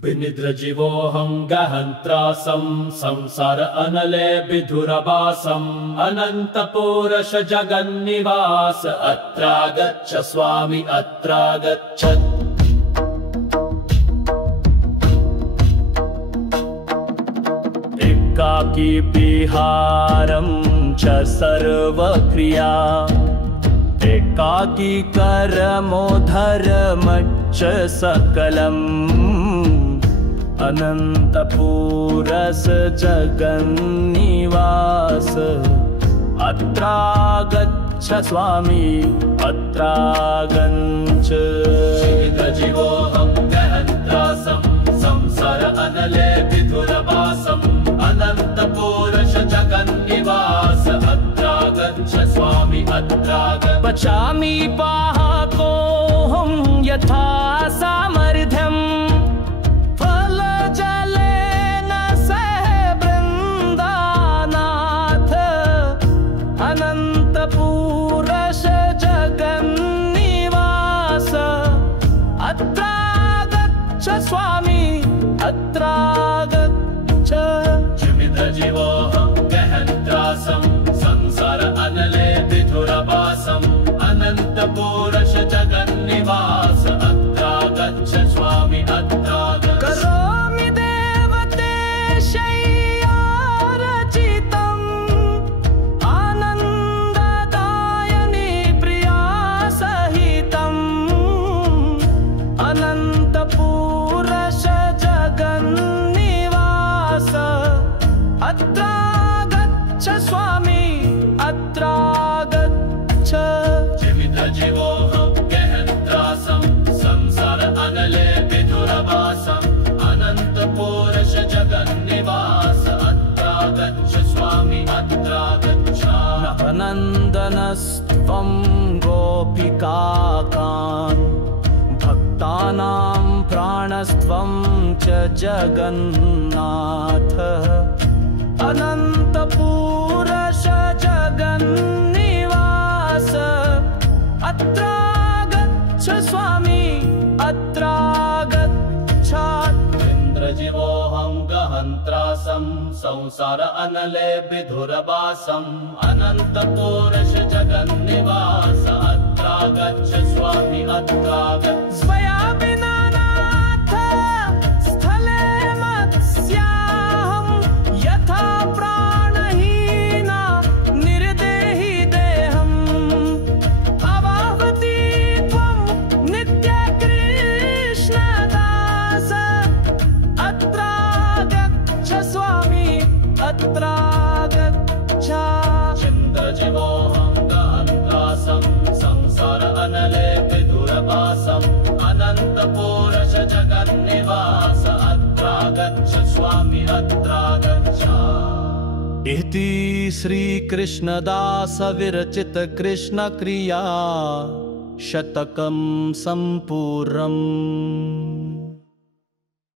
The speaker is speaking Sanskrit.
विनिद्रजीवोऽहं गहन्त्रासं संसार अनले विधुरवासम् अनन्तपुरश जगन्निवास अत्रागच्छ स्वामी अत्रागच्छत्। एकाकी विहारं च सर्वक्रिया एकाकी कर्मो धर्मच्च सकलम् अनन्तपुरस जगन्निवास अत्रागच्छ स्वामी अत्रागच्छ। जीवोऽहं गहन्त्रासं संसार अनले विधुरवासम् अनन्तपुरश जगन्निवास अत्रागच्छ स्वामी अत्रागच्छ। पचामि पाहकोऽहं यथा सामर्थ्यम् फलजलेन सह बृन्दानाथ अनन्तपुरश जगन्निवास अत्रागच्छ स्वामी अत्रागच्छ। जीवोऽहं गहन्त्रासं संसार अनले विधुरवासम् अनन्तपुरश जगन्निवास अत्रागच्छ स्वामी अत्रागच्छ। करोमि देवतेशय्यारचितम् आनन्ददायिनी प्रिया सहितम् अनन्तपुरश जगन्निवास अत्रागच्छ स्वामी अत्रागच्छ। जीवोऽहं गहन्त्रासं संसार अनले विधुरवासम् अनन्तपुरश जगन्निवास अत्रागच्छ स्वामी अत्रागच्छ। नन्दनस्त्वं गोपिकाकान् भक्तानां प्राणस्त्वं च जगन्नाथ अनन्तपुरश जगन्निवास अत्रागच्छ स्वामी अत्रागच्छ। इन्द्रजीवोऽहं गहन्त्रासं संसार अनले विधुरवासम् अनन्तपुरश जगन्निवास अत्रागच्छ स्वामी अत्रागच्छ। स्वया विना नाथ स्थले मत्स्याहं यथा प्राणहीना निर्देहि देहम् अवाहति त्वं नित्य कृष्णदास अत्रागच्छ स्वामी अत्रागच्छ। चन्द्रजीवोऽहं गहन्त्रासं संसार अनले विधुरवासम् अनन्तपुरश जगन्निवास अत्रागच्छ स्वामी अत्रागच्छ। इति श्रीकृष्णदास विरचित कृष्ण क्रिया शतकं सम्पूर्णम्।